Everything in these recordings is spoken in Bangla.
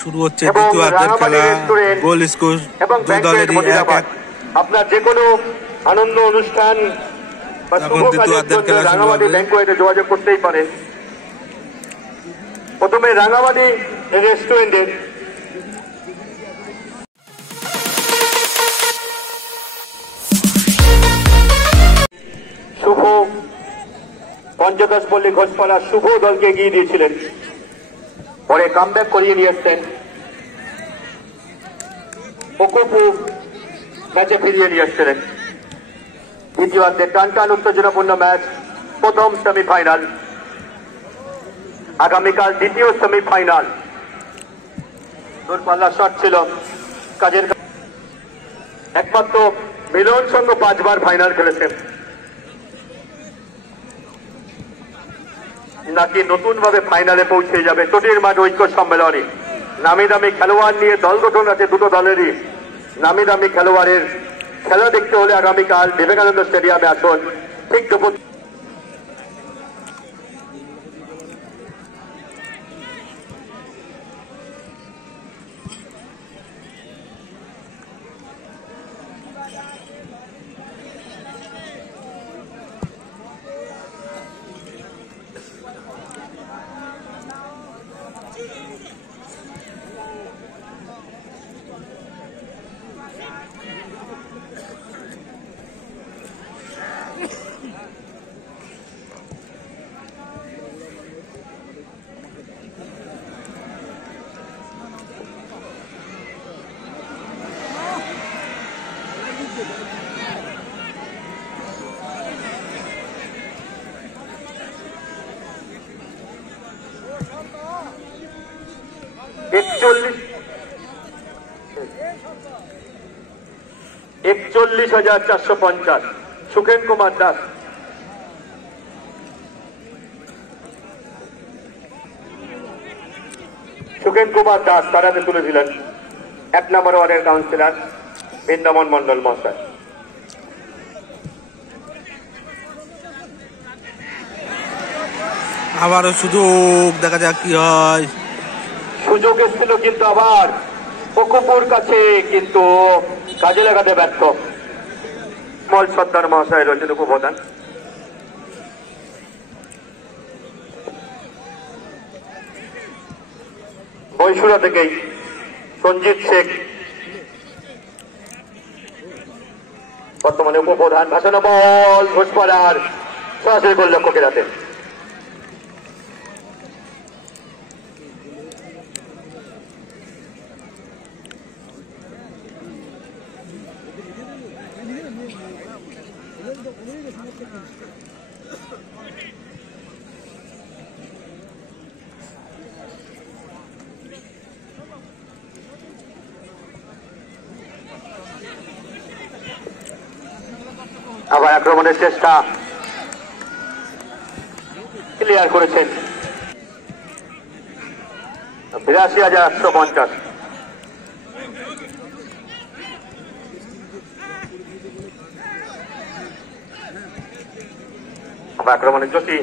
শুরু হচ্ছে দ্বিতীয়ার্ধের খেলা। গোল স্কোর দুই দলেরই 1-1। আপনার যে কোনো আনন্দ অনুষ্ঠান বা শুভ কাজের জন্য রাঙামাটি ব্যাংকোয়েটে যোগাযোগ করতেই পারেন। প্রথমে রাঙামাটি রেস্টুরেন্টের শুভ পঞ্চদশ পল্লী ঘোষপাড়া শুভ দলকে এগিয়ে দিয়েছিলেন, পরে কামব্যাক করিয়ে নিয়ে এসছেন অকুপু ম্যাচে ফিরিয়ে নিয়ে এসছিলেন। দ্বিতীয়ার্ধে টান টান উত্তেজনাপূর্ণ ম্যাচ, প্রথম সেমিফাইনাল, আগামীকাল দ্বিতীয় সেমিফাইনাল। দূরপাল্লা শট ছিল কাজের, একমাত্র মিলন সংঘ 5 বার ফাইনাল খেলেছেন, নাকি নতুন ভাবে ফাইনালে পৌঁছে যাবে চটির মাঠ ঐক্য সম্মেলনে। নামি দামি খেলোয়াড় নিয়ে দল গঠন আছে দুটো দলেরই। নামি দামি খেলোয়াড়ের খেলা দেখতে হলে আগামীকাল বিবেকানন্দ স্টেডিয়ামে আসুন ঠিক দুপুর। একচল্লিশ 41,450 সুখেন কুমার দাস। সুখেন কুমার দাস তারাতে তুলেছিলেন 1 নম্বর ওয়ার্ডের কাউন্সিলর বৃন্দাবন মন্ডল মহাশয়। আবারও সুযোগ, দেখা যাক কি হয়। সুযোগ এসেছিল কিন্তু আবার অকুপুর কাছে, কিন্তু কাজে লাগাতে ব্যর্থ। মল সর্দার মহাশয় রয়েছেন উপপ্রধান। বৈশুরা থেকেই সঞ্জিত শেখ বর্তমানে উপপ্রধান। ভাসানো বল ঘোষপাড়ার সরাসরি গোল লক্ষ্য কেরাতে। আবার আক্রমণের চেষ্টা, ক্লিয়ার করেছেন 82,850। আবার আক্রমণের জ্যোতি,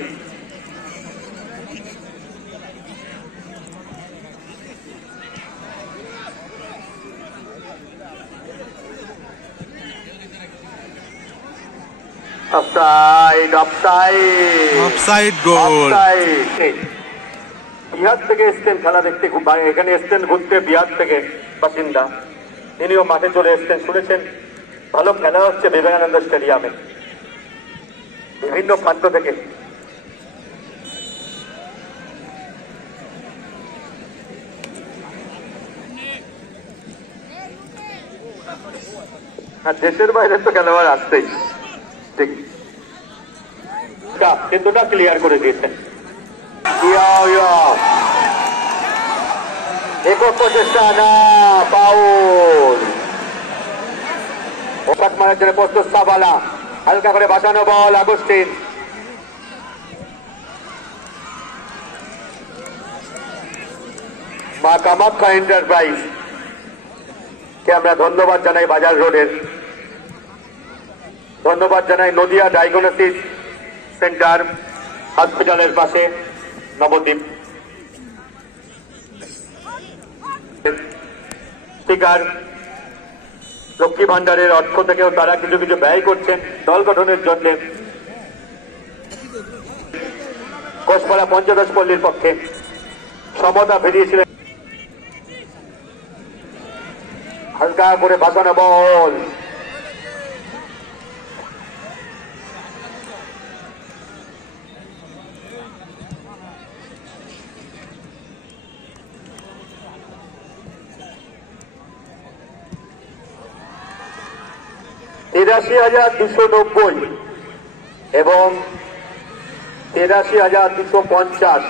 অফসাইড গোল। বিহার থেকে এসছেন খেলা দেখতে, এখানে এসছেন ঘুরতে, বিহার থেকে বাসিন্দা। তিনিও মাঠে চলে এসছেন, শুনেছেন ভালো খেলা হচ্ছে বিবেকানন্দ স্টেডিয়ামে বিভিন্ন প্রান্ত থেকে। আর দেশের বাইরে তো খেলোয়াড় আসতেই, ঠিক কিন্তু ক্লিয়ার করে দিয়েছেন। একক প্রচেষ্টা না, পাউল। ওপাট মারার জন্য প্রস্তুত সাবালা, হালকা করে বাঁচানো বল আগস্টিন। মা কামাখ্যা এন্টারপ্রাইজ কে আমরা ধন্যবাদ জানাই, বাজার রোডের ধন্যবাদ জানাই, নদিয়া ডায়াগনোসিস সেন্টার হসপিটালের পাশে নবদ্বীপ। স্পিকার লক্ষ্মী ভান্ডারের অর্থ থেকেও তারা কিছু কিছু ব্যয় করছেন দল গঠনের জন্য। কোষপাড়া পঞ্চদশ পল্লীর পক্ষে সমতা ফিরিয়েছিলেন, হালকা করে বাঁচানো বল, $83,290 এবং 83,250।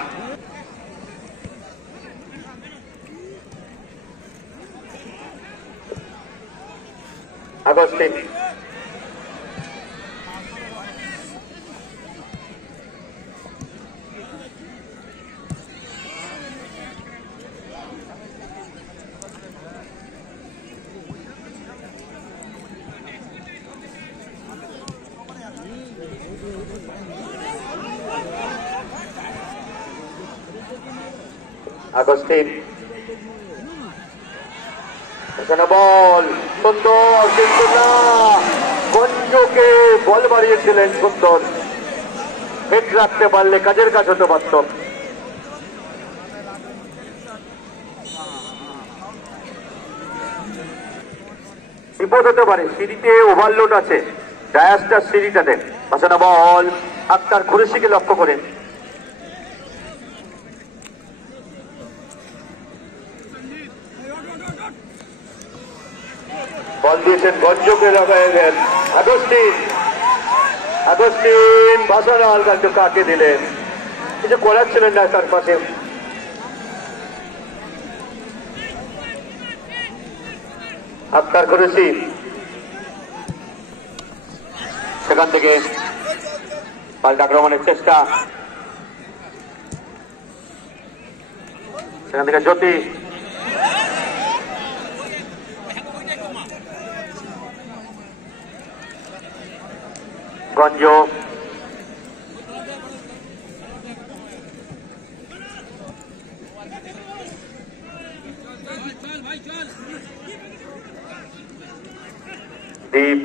আগস্টিন আগস্টিন বল সুন্দর, কিন্তু না, গঞ্জকে বল বাড়িয়েছিলেন সুন্দর, হেড রাখতে পারলে কাজের কাজ হতে পারত। বিপদ হতে পারে, সিঁড়িতে ওভারলোড আছে, ডায়াসটার সিঁড়িটাতে। বাঁচানো বল আক্তার কুরেশিকে লক্ষ্য করে, বল দিয়েছেন গঞ্জকে, লাগাইলেন আগস্টিন। আগস্টিন ভাসানো হালকা একটু কাকে দিলেন, কিছু করার ছিলেন না তার পাশে। আক্তার কুরেশি সেখান থেকে পাল্টা আক্রমণের চেষ্টা, সেখান থেকে জ্যোতি, গঞ্জ দীপ